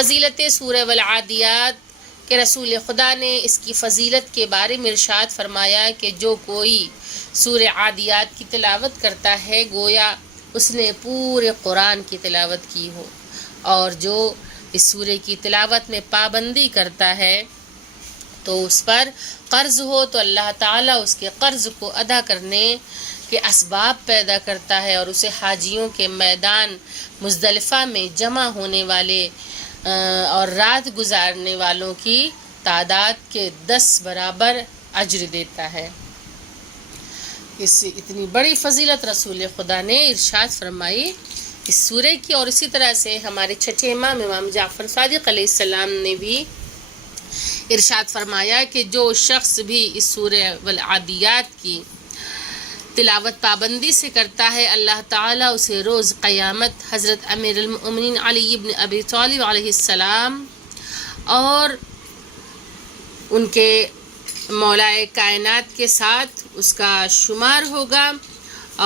فضیلت سورہ والعادیات کہ رسول خدا نے اس کی فضیلت کے بارے میں ارشاد فرمایا کہ جو کوئی سورہ عادیات کی تلاوت کرتا ہے گویا اس نے پورے قرآن کی تلاوت کی ہو، اور جو اس سورہ کی تلاوت میں پابندی کرتا ہے تو اس پر قرض ہو تو اللہ تعالیٰ اس کے قرض کو ادا کرنے کے اسباب پیدا کرتا ہے، اور اسے حاجیوں کے میدان مزدلفہ میں جمع ہونے والے اور رات گزارنے والوں کی تعداد کے 10 برابر اجر دیتا ہے۔ اس اتنی بڑی فضیلت رسول خدا نے ارشاد فرمائی اس سورہ کی، اور اسی طرح سے ہمارے چھٹے امام جعفر صادق علیہ السلام نے بھی ارشاد فرمایا کہ جو شخص بھی اس سورہ والعادیات کی تلاوت پابندی سے کرتا ہے اللہ تعالیٰ اسے روز قیامت حضرت امیر المؤمنین علی بن ابی طالب علیہ السلام اور ان کے مولائے کائنات کے ساتھ اس کا شمار ہوگا،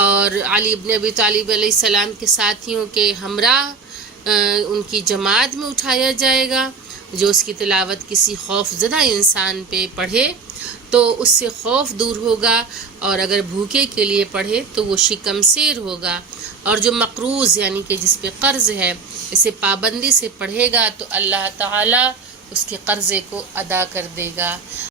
اور علی بن ابی طالب علیہ السلام کے ساتھیوں کے ہمراہ ان کی جماعت میں اٹھایا جائے گا۔ جو اس کی تلاوت کسی خوف زدہ انسان پہ پڑھے تو اس سے خوف دور ہوگا، اور اگر بھوکے کے لیے پڑھے تو وہ شکم سیر ہوگا، اور جو مقروض یعنی کہ جس پہ قرض ہے اسے پابندی سے پڑھے گا تو اللہ تعالیٰ اس کے قرضے کو ادا کر دے گا۔